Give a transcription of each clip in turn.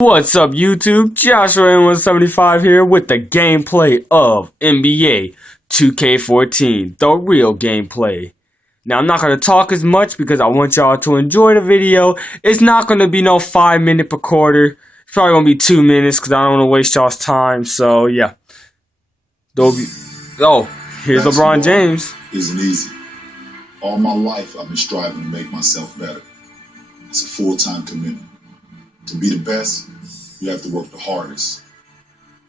What's up, YouTube? JoshuaN175 here with the gameplay of NBA 2K14, the real gameplay. Now, I'm not going to talk as much because I want y'all to enjoy the video. It's not going to be no 5-minute per quarter. It's probably going to be 2 minutes because I don't want to waste y'all's time. So, yeah. Here's LeBron James. Isn't easy. All my life, I've been striving to make myself better. It's a full-time commitment. To be the best, you have to work the hardest.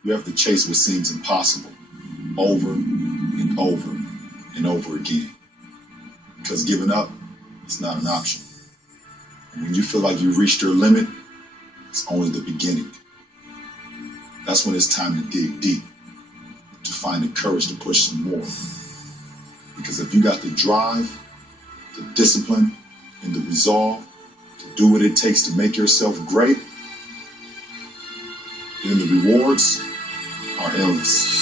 You have to chase what seems impossible over and over and over again. Because giving up is not an option. And when you feel like you've reached your limit, it's only the beginning. That's when it's time to dig deep, to find the courage to push some more. Because if you got the drive, the discipline, and the resolve to do what it takes to make yourself great, then the rewards are endless.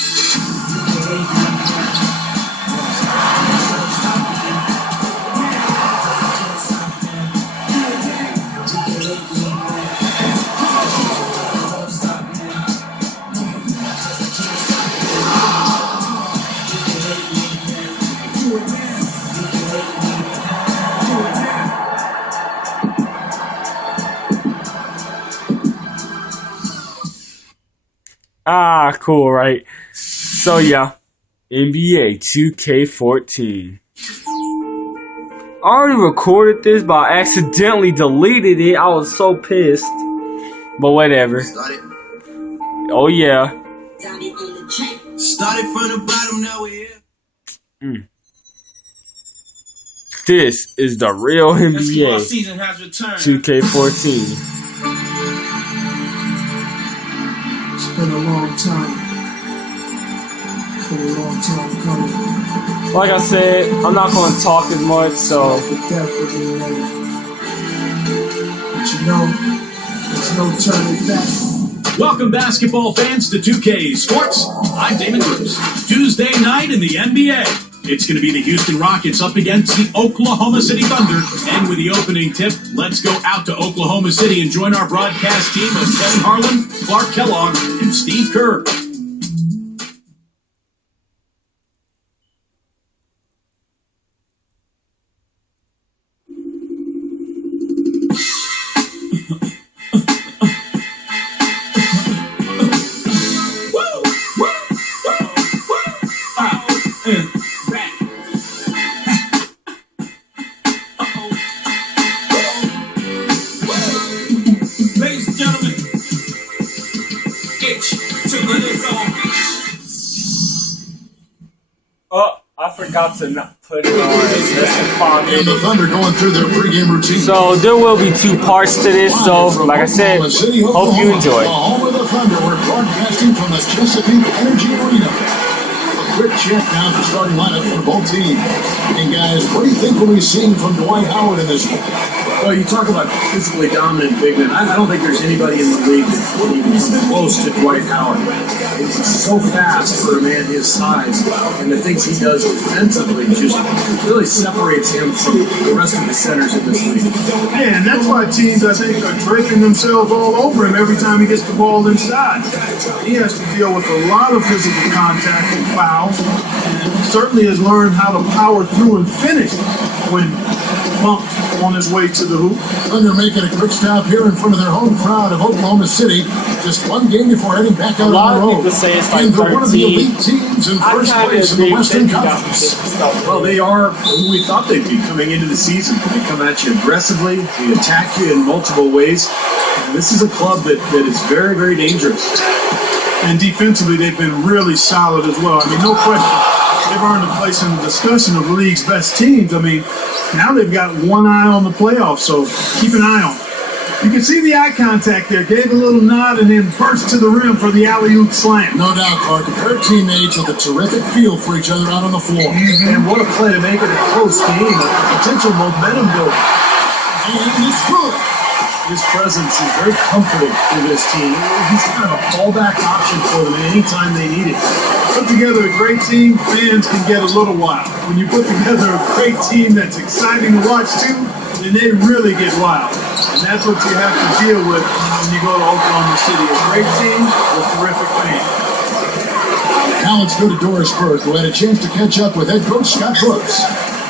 Cool, right? So, yeah. NBA 2K14. I already recorded this, but I accidentally deleted it. I was so pissed. But whatever. Oh, yeah. Started from the bottom, now we're here. This is the real NBA 2K14. It's been a long time. It's been a long time coming. Like I said, I'm not going to talk as much, so. But you know, there's no turning back. Welcome, basketball fans, to 2K Sports. I'm Damon Bruce. Tuesday night in the NBA. It's going to be the Houston Rockets up against the Oklahoma City Thunder. And with the opening tip, let's go out to Oklahoma City and join our broadcast team of Kevin Harlan, Clark Kellogg, and Steve Kerr. Oh, I forgot to not put it on. And the Thunder going through their pregame routine. So there will be 2 parts to this. So, like I said, hope you enjoy. Home of the Thunder, we're broadcasting from the Chesapeake Energy Arena. A quick check down for starting lineup for both teams. And guys, what do you think we'll be seeing from Dwight Howard in this one? Well, you talk about physically dominant big men. I don't think there's anybody in the league that can even come close to Dwight Howard. He's so fast for a man his size, and the things he does defensively just really separates him from the rest of the centers in this league. Yeah, and that's why teams, I think, are draping themselves all over him every time he gets the ball inside. He has to deal with a lot of physical contact and fouls, and certainly has learned how to power through and finish when bumped on his way to the hoop. Thunder making a quick stop here in front of their home crowd of Oklahoma City. Just one game before heading back out on the road. People say it's like and they're one of the 13. elite teams in first place in the Western Conference. Well, they are who we thought they'd be coming into the season. They come at you aggressively, they attack you in multiple ways. And this is a club that is very, very dangerous. And defensively, they've been really solid as well. I mean, no question. They've earned a place in the discussion of the league's best teams. I mean, now they've got one eye on the playoffs, so keep an eye on it. You can see the eye contact there. Gave a little nod and then burst to the rim for the alley-oop slam. No doubt, Clark. A pair of teammates with a terrific feel for each other out on the floor. And what a play to make it a close game, a potential momentum builder. And it's good. His presence is very comforting for this team. He's kind of a fallback option for them anytime they need it. Put together a great team, fans can get a little wild. When you put together a great team that's exciting to watch too, then they really get wild. And that's what you have to deal with when you go to Oklahoma City. A great team with terrific fans. Now let's go to Doris Burke, who had a chance to catch up with head coach Scott Brooks.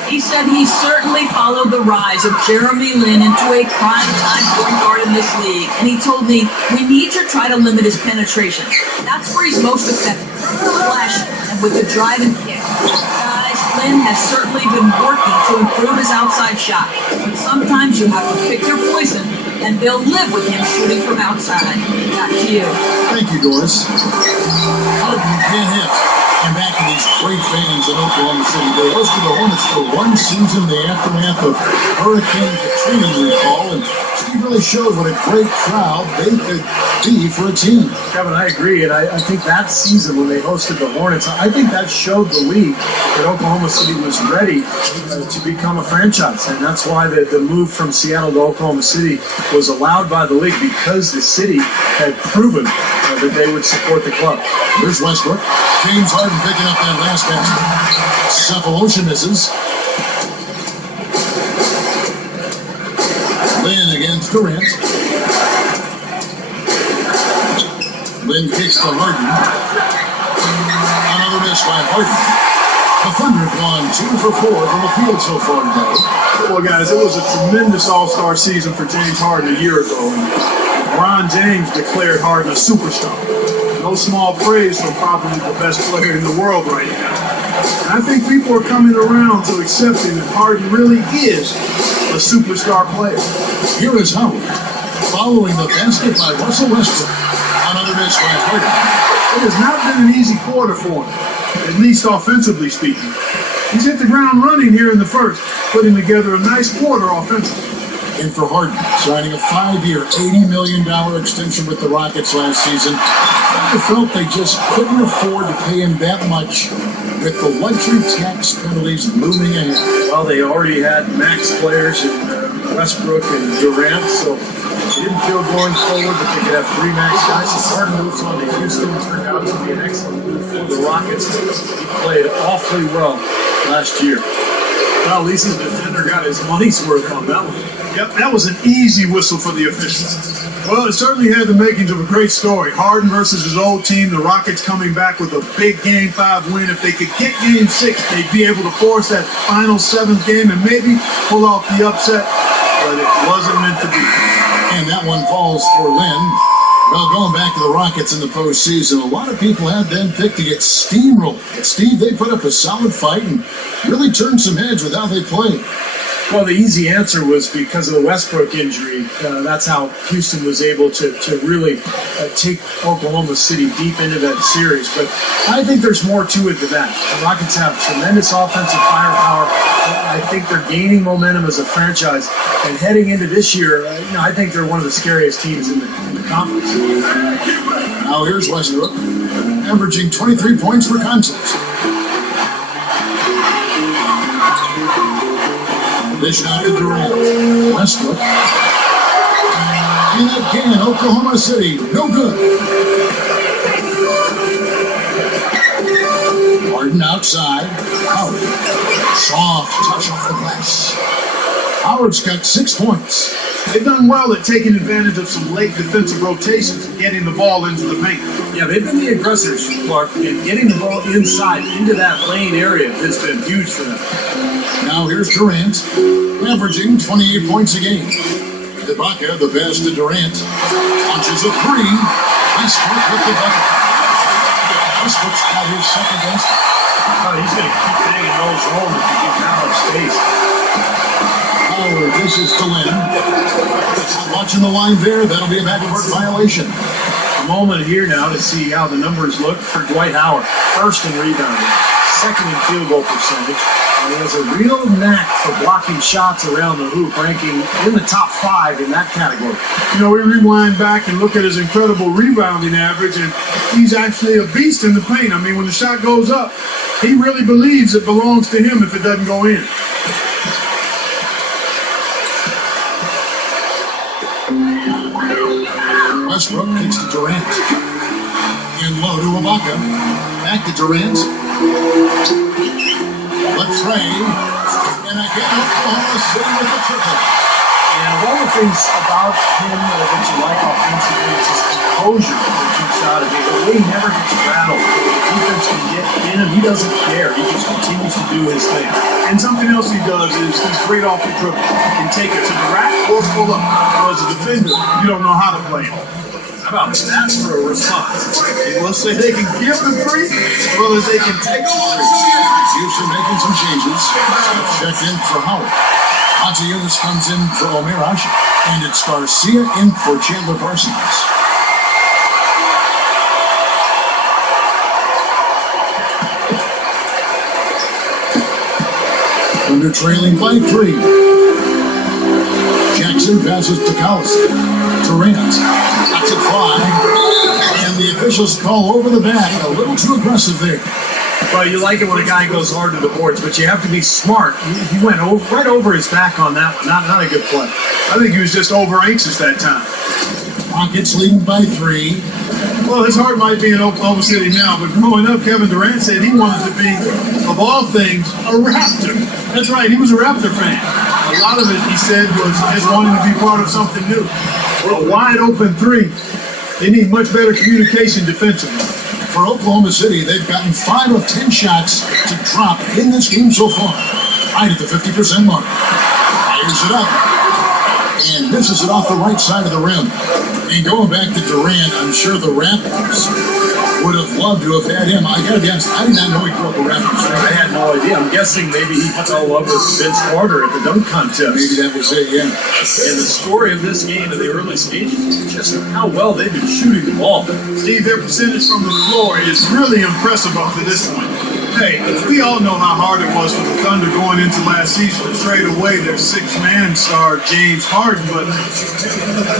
He said he certainly followed the rise of Jeremy Lin into a prime-time point guard in this league, and he told me we need to try to limit his penetration. That's where he's most effective, flashing and with the drive and kick. Guys, Lin has certainly been working to improve his outside shot, but sometimes you have to pick your poison, and they'll live with him shooting from outside. Back to you. Thank you, Doris. Harden can't hit. And back to these great fans in Oklahoma City. They hosted the Hornets for one season in the aftermath of Hurricane Katrina, you recall, and Steve really showed what a great crowd they could be for a team. Kevin, I agree, and I think that season when they hosted the Hornets, I think that showed the league that Oklahoma City was ready to become a franchise, and that's why the move from Seattle to Oklahoma City was allowed by the league, because the city had proven that they would support the club. Here's Westbrook. James Harden picking up that last basket. Cephalosha misses. Lin against Durant. Lin kicks to Harden. Another miss by Harden. The Thunder have gone 2 for 4 from the field so far today. Well, guys, it was a tremendous all-star season for James Harden a year ago. LeBron James declared Harden a superstar. No small praise from probably the best player in the world right now. And I think people are coming around to accepting that Harden really is a superstar player. Here is Howard, following the basket by Russell Westbrook. Another miss by Harden. It has not been an easy quarter for him, at least offensively speaking. He's hit the ground running here in the first, putting together a nice quarter offensively. And for Harden, signing a 5-year, $80 million extension with the Rockets last season. I felt they just couldn't afford to pay him that much with the luxury tax penalties looming ahead. Well, they already had max players in Westbrook and Durant, so they didn't feel going forward that they could have 3 max guys. So Harden moves on to Houston, turned out to be an excellent move for the Rockets. He played awfully well last year. Well, at least his defender got his money's worth on that one. Yep, that was an easy whistle for the officials. Well, it certainly had the makings of a great story. Harden versus his old team, the Rockets coming back with a big Game 5 win. If they could get Game 6, they'd be able to force that final 7th game and maybe pull off the upset, but it wasn't meant to be. And that one falls for Lin. Well, going back to the Rockets in the postseason, a lot of people had them picked to get steamrolled. But Steve, they put up a solid fight and really turned some heads with how they played. Well, the easy answer was because of the Westbrook injury. That's how Houston was able to really take Oklahoma City deep into that series. But I think there's more to it than that. The Rockets have tremendous offensive firepower. I think they're gaining momentum as a franchise. And heading into this year, I think they're one of the scariest teams in the conference. Now here's Westbrook, averaging 23 points per contest. Dish out to Durant. Westbrook. And again, Oklahoma City. No good. Harden outside. Howard. Soft touch off the glass. Howard's got 6 points. They've done well at taking advantage of some late defensive rotations and getting the ball into the paint. Yeah, they've been the aggressors, Clark, and getting the ball inside into that lane area has been huge for them. Now here's Durant, averaging 28 points a game. Ibaka, the best to Durant, launches a 3. Westbrook with the bucket. Westbrook's got his second best. Oh, he's going to keep banging those home if he gives that much space. Howard dishes to Lin. Watching the line there, that'll be a backcourt violation. A moment here now to see how the numbers look for Dwight Howard. First in rebounding, second in field goal percentage. And he has a real knack for blocking shots around the hoop, ranking in the top 5 in that category. We rewind back and look at his incredible rebounding average, and he's actually a beast in the paint. I mean, when the shot goes up, he really believes it belongs to him if it doesn't go in. Westbrook kicks to Durant. In low to Ibaka. Back to Durant. A tray. And again, Oklahoma City with the triple. And of all the things about him that you like offensively, it's his composure that jumps out at me. The way he never gets rattled. The defense can get in him. He doesn't care. He just continues to do his thing. And something else he does is he's great off the dribble. He can take it to the rack or pull up. Now, as a defender, you don't know how to play him. How about that for a response? Let's say they can give the three as well as they can take the three. Houston making some changes. Check in for Howard. Hatzionis comes in for Omer Asha. And it's Garcia in for Chandler Parsons. Under trailing by 3. Jackson passes to Collison. Durant lets it fly. And the officials call over the back. A little too aggressive there. Well, you like it when a guy goes hard to the boards, but you have to be smart. He went right over his back on that one. Not a good play. I think he was just over anxious that time. Rockets leading by 3. Well, his heart might be in Oklahoma City now, but growing up, Kevin Durant said he wanted to be, of all things, a Raptor. That's right, he was a Raptor fan. A lot of it, he said, was just wanting to be part of something new. Well, a wide open 3. They need much better communication defensively. For Oklahoma City, they've gotten 5 of 10 shots to drop in this game so far. Right at the 50% mark. Fires it up. And misses it off the right side of the rim. And going back to Durant, I'm sure the Raptors would have loved to have had him. I gotta be honest, I did not know he grew up a Raptors fan. I had no idea. I'm guessing maybe he fell in love with Vince Carter at the dunk contest. Maybe that was it, yeah. And the story of this game in the early stages is just how well they've been shooting the ball. Steve, their percentage from the floor is really impressive up to this point. Hey, we all know how hard it was for the Thunder going into last season to trade away their six-man star, James Harden, but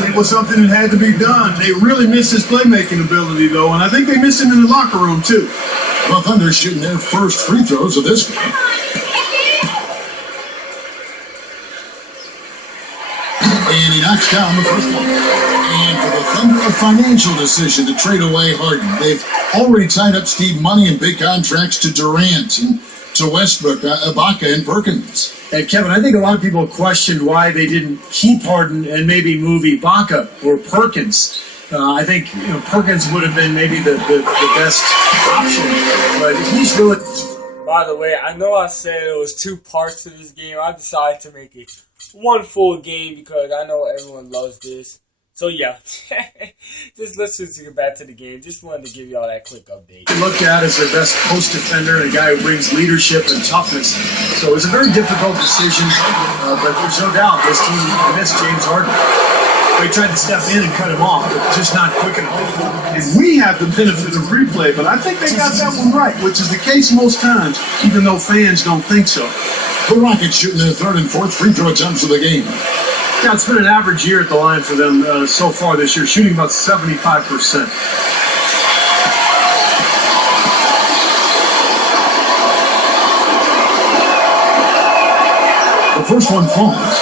it was something that had to be done. They really missed his playmaking ability, though, and I think they missed him in the locker room, too. Well, Thunder shooting their first free throws of this game. And he knocks down the first one. And for the Thunder, a financial decision to trade away Harden. They've already tied up Steve money in big contracts to Durant and to Westbrook, Ibaka, and Perkins. And Kevin, I think a lot of people questioned why they didn't keep Harden and maybe move Ibaka or Perkins. I think Perkins would have been maybe the best option, but he's really... By the way, I know I said it was 2 parts to this game. I decided to make it 1 full game because I know everyone loves this. So yeah, just let's get back to the game. Just wanted to give y'all that quick update. Looked at as their best post defender and a guy who brings leadership and toughness. So it was a very difficult decision, but there's no doubt this team missed James Harden. They tried to step in and cut him off, but just not quick enough. And we have the benefit of replay, but I think they got that one right, which is the case most times, even though fans don't think so. The Rockets shooting their 3rd and 4th free throw attempts of the game. Yeah, it's been an average year at the line for them so far this year, shooting about 75%. The first one falls.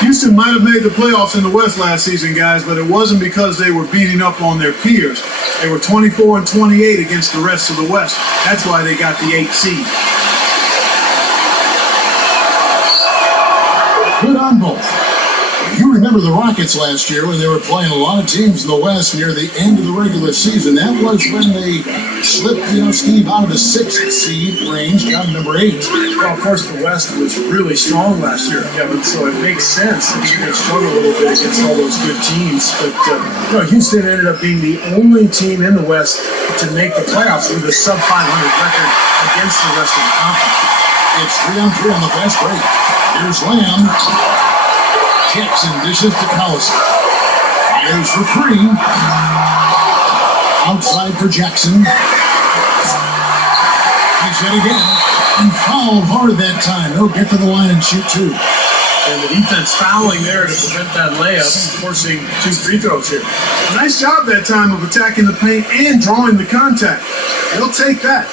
Houston might have made the playoffs in the West last season, guys, but it wasn't because they were beating up on their peers. They were 24-28 against the rest of the West. That's why they got the 8th seed. Good on both. You remember the Rockets last year when they were playing a lot of teams in the West near the end of the regular season. That was when they slipped, Steve, out of the 6th seed range down to number 8. Well, of course, the West was really strong last year, Kevin, so it makes sense that you're going to struggle a little bit against all those good teams. But Houston ended up being the only team in the West to make the playoffs with a sub-500 record against the rest of the conference. It's 3-on-3 on the fast break. Here's Lamb. Jackson dishes to Collison. Fires for 3. Outside for Jackson. He's hit again. And fouled hard that time. He'll get to the line and shoot 2. And the defense fouling there to prevent that layup, forcing 2 free throws here. A nice job that time of attacking the paint and drawing the contact. They'll take that.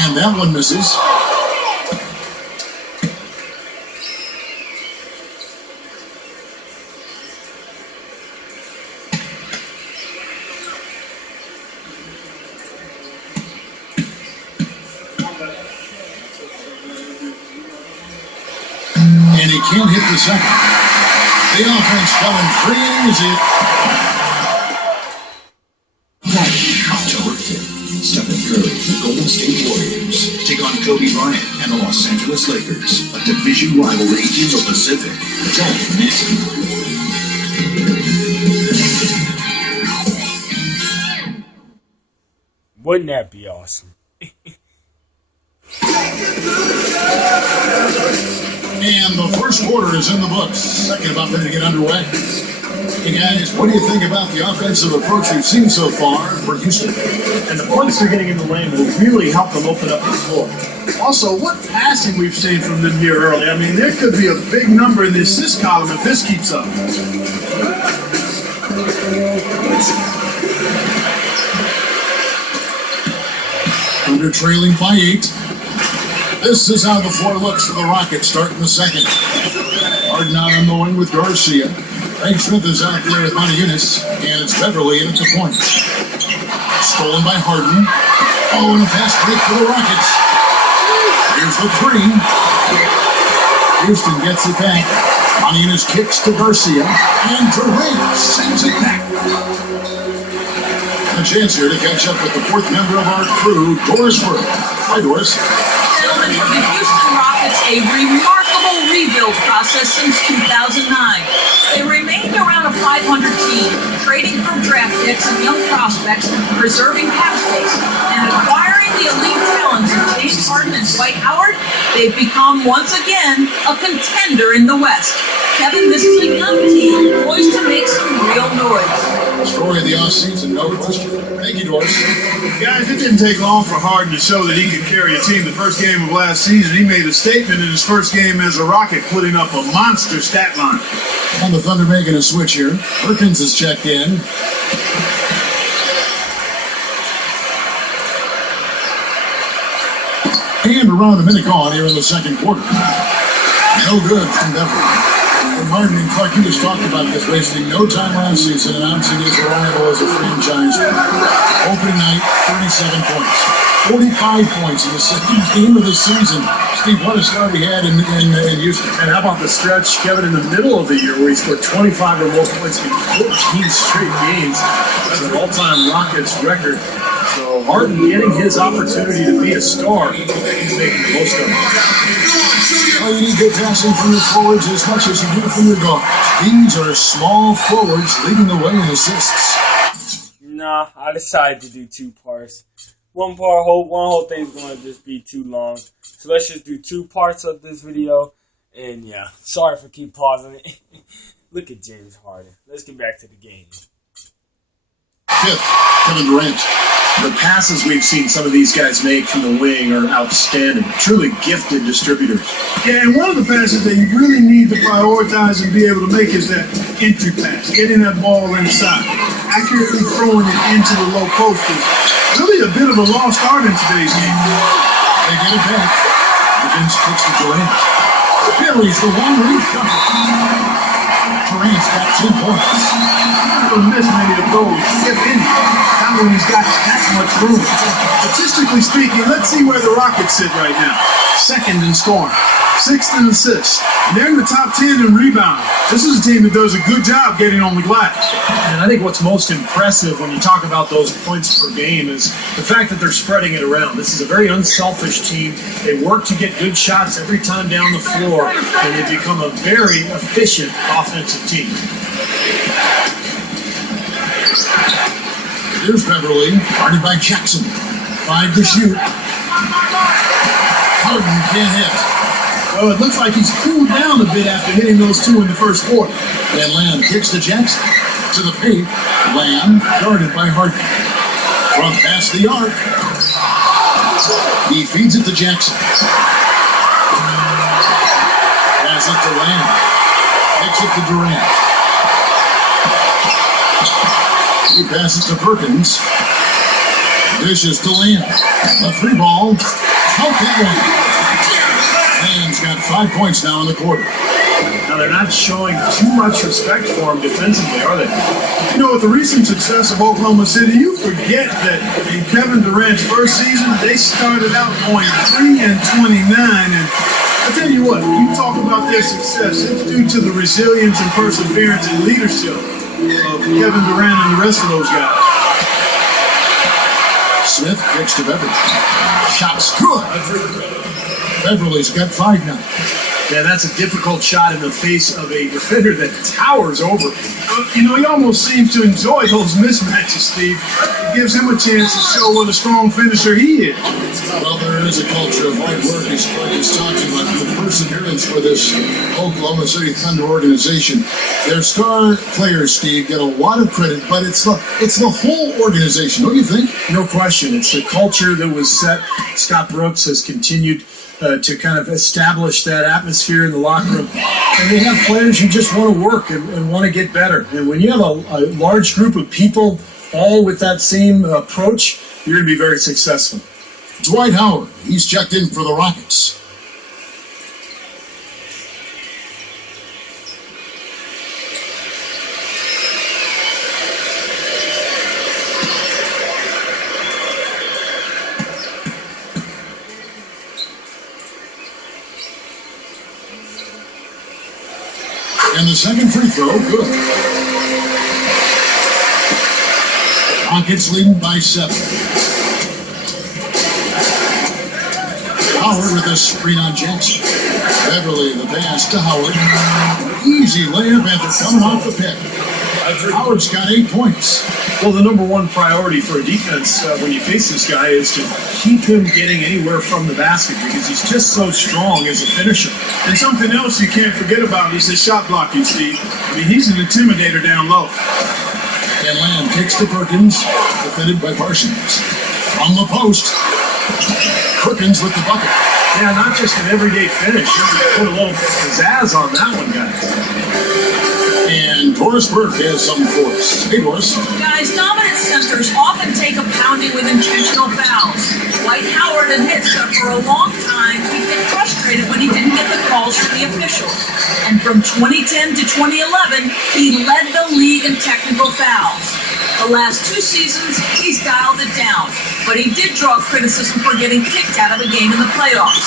And that one misses. he can't hit the second. The offense coming free and easy. October 5th, Stephen Curry, the Golden State Warriors, take on Kobe Bryant and the Los Angeles Lakers, a division rivalry in the Pacific. Don't miss it. Wouldn't that be awesome? And the first quarter is in the books. Second about ready to get underway. Hey guys, what do you think about the offensive approach we've seen so far for Houston? And the points they're getting in the lane will really help them open up the floor. Also, what passing we've seen from them here early. I mean, there could be a big number in the assist column if this keeps up. Under trailing by 8. This is how the floor looks for the Rockets starting the second. Harden out on the wing with Garcia. Craig Smith is out there with Monty Eunice, and it's Beverly in at the point. Stolen by Harden. Oh, and a fast break for the Rockets. Here's the three. Houston gets it back. Monty Eunice kicks to Garcia, and Durant sends it back. A chance here to catch up with the fourth member of our crew, Doris Burke. Hi, Doris. Gentlemen, for the Houston Rockets, a remarkable rebuild process since 2009. They remained around a 500 team, trading for draft picks and young prospects, preserving cap space, and acquiring the elite talents of James Harden and Dwight Howard. They've become, once again, a contender in the West. Kevin, this is a young team poised to make some real noise. Story of the offseason, no question. Thank you, Doris. Guys, it didn't take long for Harden to show that he could carry a team. The first game of last season, he made a statement in his first game as a Rocket, putting up a monster stat line. And the Thunder making a switch here. Perkins is checked in. And around a minute gone here in the second quarter. No good from Beverly. And Harden and Clark, you just talked about this, wasting no time last season announcing his arrival as a franchise player. Opening night, 37 points. 45 points in the second game of the season. Steve, what a start he had in Houston. And how about the stretch, Kevin, in the middle of the year where he scored 25 or more points in 14 straight games? That's an all-time Rockets record. So Harden getting his opportunity to be a star, he's making the most of it. Well, you need good passing from your forwards as much as you do from your guards. These are small forwards leading the way in assists. Nah, I decided to do 2 parts. One whole thing's going to just be too long. So let's just do 2 parts of this video. And yeah, sorry for keep pausing it. Look at James Harden. Let's get back to the game. Fifth, Kevin Durant. The passes we've seen some of these guys make from the wing are outstanding. Truly gifted distributors. Yeah, and one of the passes that you really need to prioritize and be able to make is that entry pass. Getting that ball inside. Accurately throwing it into the low post is really a bit of a lost art in today's game. They get it back. Defense kicks to Durant. Carries the long-range shot. Durant's got 2 points. He's going to miss many of those, if any. Not when he's got that much room. Statistically speaking, let's see where the Rockets sit right now. Second in scoring. 6th in assists. And they're in the top 10 in rebounding. This is a team that does a good job getting on the glass. And I think what's most impressive when you talk about those points per game is the fact that they're spreading it around. This is a very unselfish team. They work to get good shots every time down the floor, and they become a very efficient offensive team. Here's Beverly, guarded by Jackson. 5 to shoot. Harden can't hit. Well, it looks like he's cooled down a bit after hitting those 2 in the first quarter. And Lamb kicks to Jackson. To the paint. Lamb, guarded by Harden. From past the arc. He feeds it to Jackson. Pass it to Lamb. Kicks it to Durant. He passes to Perkins. Dishes to Lamb. A 3-ball. Count that one. Lamb's got 5 points now in the quarter. Now, they're not showing too much respect for him defensively, are they? You know, with the recent success of Oklahoma City, you forget that in Kevin Durant's first season, they started out going 3-29, and I tell you what, you talk about their success, it's due to the resilience and perseverance and leadership of Kevin Durant and the rest of those guys. Smith kicks to Beverly. Shot's good. Beverly's got 5 now. Yeah, that's a difficult shot in the face of a defender that towers over. You know, he almost seems to enjoy those mismatches, Steve. It gives him a chance to show what a strong finisher he is. Well, there is a culture of hard work, as Clark is talking about, the perseverance for this Oklahoma City Thunder organization. Their star players, Steve, get a lot of credit, but it's the whole organization, don't you think? No question. It's the culture that was set. Scott Brooks has continued to kind of establish that atmosphere in the locker room. And they have players who just want to work and want to get better. And when you have a large group of people all with that same approach, you're going to be very successful. Dwight Howard, he's checked in for the Rockets. And the second free throw, good. Rockets leading by 7. Howard with a screen on Jackson. Beverly, the pass to Howard. Easy layup after coming off the pick. Howard's got 8 points. Well, the number one priority for a defense when you face this guy is to keep him getting anywhere from the basket because he's just so strong as a finisher. And something else you can't forget about is his shot blocking, Steve. I mean, he's an intimidator down low. And Lamb kicks to Perkins, defended by Parsons. From the post, Perkins with the bucket. Yeah, not just an everyday finish. You can put a little pizzazz on that one, guys. And Doris Burke has something for us. Hey, Doris. Guys, dominant centers often take a pounding with intentional fouls. Dwight Howard admits that for a long time he'd been frustrated when he didn't get the calls from the officials. And from 2010 to 2011, he led the league in technical fouls. The last 2 seasons, he's dialed it down, but he did draw criticism for getting kicked out of a game in the playoffs.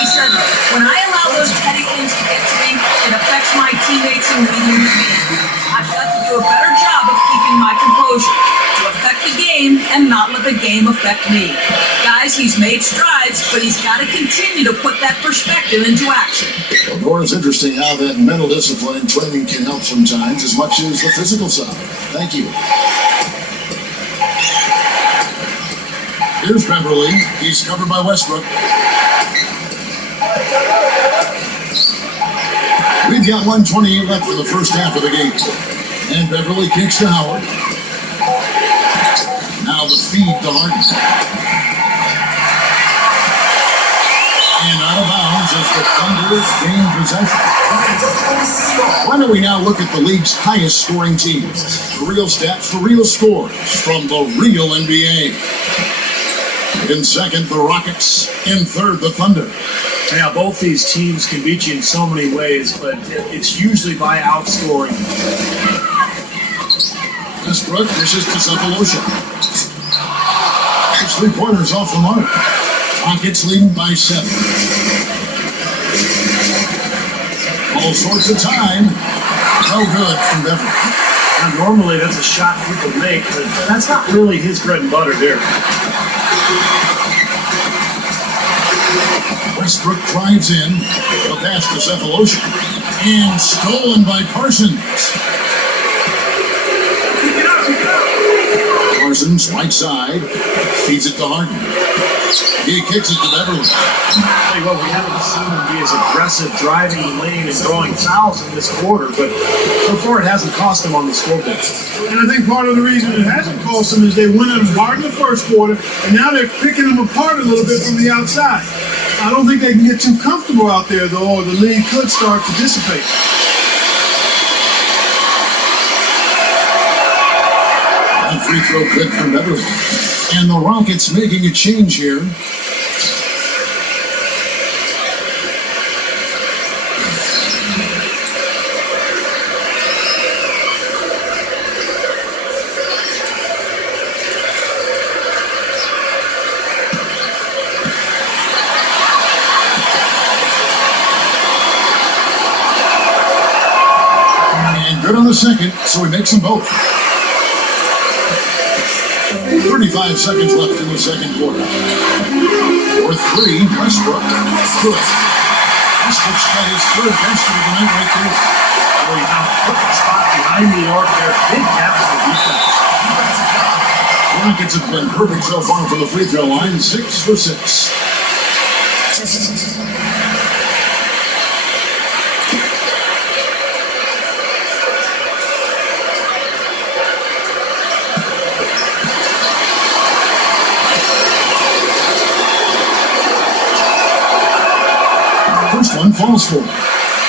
He said, "When I allow those petty things to get to me, it affects my teammates and we lose games. I've got to do a better job of keeping my composure, to affect the game and not let the game affect me." Guys, he's made strides, but he's got to continue to put that perspective into action. Well, Nora, it's interesting how that mental discipline and training can help sometimes as much as the physical side. Thank you. Here's Beverly. He's covered by Westbrook. We've got 1:28 left in the first half of the game. And Beverly kicks to Howard. Now the feed to Harden. And out of bounds as the Thunder gain possession. Why don't we now look at the league's highest scoring teams? The real stats, the real scores from the real NBA. In second, the Rockets. In third, the Thunder. Yeah, both these teams can beat you in so many ways, but it's usually by outscoring. Westbrook dishes to Cephalosha. His 3-pointers off the mark. Rockets leading by 7. All sorts of time. No good from Beverly. Now, normally that's a shot people make, but that's not really his bread and butter there. Westbrook drives in. The pass to Cephalosha. And stolen by Parsons. Parsons, right side. Feeds it to Harden. He kicks it to Beverly. Tell you what, we haven't seen him be as aggressive driving the lane and drawing fouls in this quarter, but so far it hasn't cost him on the scoreboard. And I think part of the reason it hasn't cost them is they went at him hard in the first quarter, and now they're picking him apart a little bit from the outside. I don't think they can get too comfortable out there, though, or the lead could start to dissipate. That free throw good from Beverly. And the Rockets making a change here. second, so he makes them both. 35 seconds left in the second quarter. For three, Westbrook. Good. Westbrook's got his third best of the night right there. Well, he's on a perfect spot behind the arc there. Big gap for the defense. Rockets have been perfect so far from the free throw line. 6 for 6. First one falls for him.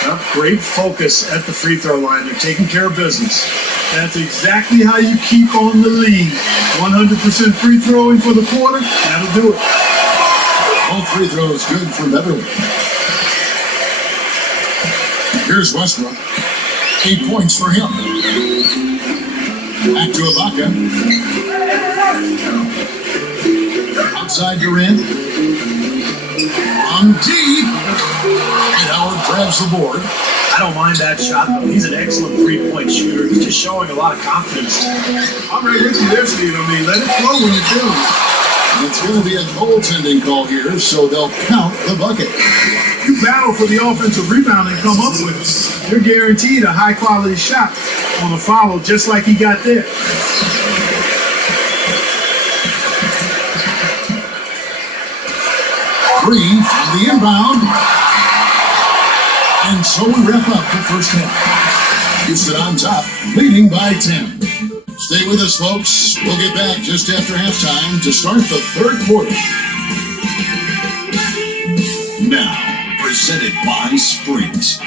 Yep, great focus at the free throw line. They're taking care of business. That's exactly how you keep on the lead. 100% free throwing for the quarter, that'll do it. All free throws good for Beverly. Here's Westbrook. 8 points for him. Back to Ibaka. Outside Durant. On deep. And Howard grabs the board. I don't mind that shot, though. He's an excellent three-point shooter. He's just showing a lot of confidence. I'm right with you there, Steve. I mean, let it flow when you're feeling it. And it's going to be a goaltending call here, so they'll count the bucket. You battle for the offensive rebound and come up with it. You're guaranteed a high-quality shot on a follow, just like he got there. Three from the inbound. And so we wrap up the first half. Houston on top, leading by 10. Stay with us, folks. We'll get back just after halftime to start the third quarter. Now, presented by Sprint.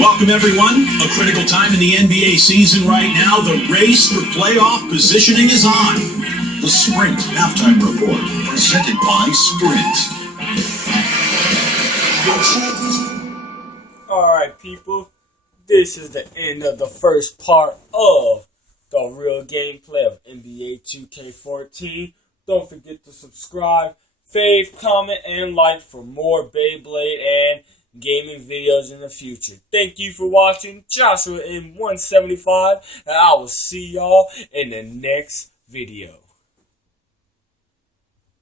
Welcome, everyone. A critical time in the NBA season right now. The race for playoff positioning is on. The Sprint halftime report, presented by Sprint. Alright, people. This is the end of the first part of the real gameplay of NBA 2K14. Don't forget to subscribe, fave, comment, and like for more Beyblade and gaming videos in the future. Thank you for watching. JoshuaN 175, and I will see y'all in the next video.